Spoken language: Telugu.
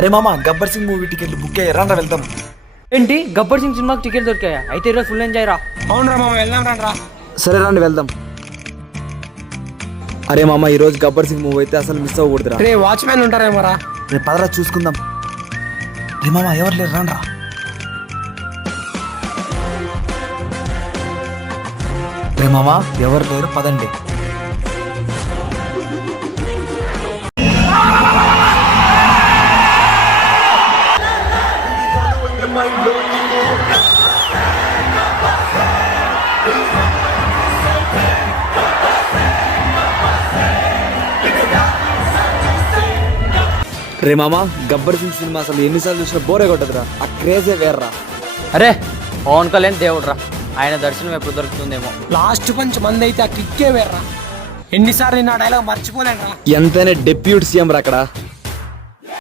అరే మామ గబ్బర్ సింగ్ మూవీ టికెట్లు బుక్ అయ్యి రండి వెళ్దాం. ఏంటి గబ్బర్ సింగ్ సినిమాకి టికెట్ దొరికాయా? అయితే ఈరోజు ఫుల్ ఎంజాయ్ రా. అవునరా మామ వెళ్దాం రా. సరే రండి వెళ్దాం. అరే మామ ఈరోజు గబ్బర్ సింగ్ మూవీ అయితే అసలు మిస్ అవ్వకూడదురా. రే వాచ్మెన్ ఉంటారేమోరా. రేపు పదరా చూసుకుందాం. రే మామ ఎవరు లేరు రండి రా. రే మామ ఎవరు లేరు పదండి. రే మామ గబ్బర్ సింగ్ సినిమా అసలు ఎన్నిసార్లు చూసినా బోరే కొట్టదురా. ఆ క్రేజే వేర్రా. అరే పవన్ కళ్యాణ్ దేవుడు రా, ఆయన దర్శనం ఎప్పుడు దొరుకుతుందేమో. లాస్ట్ పంచ్ మంది అయితే ఆ కిక్కే వేర్రా. ఎన్నిసార్లు నా డైలాగ్ మర్చిపోలేను రా. ఎంతైనా డెప్యూటీ సీఎం రా అక్కడ.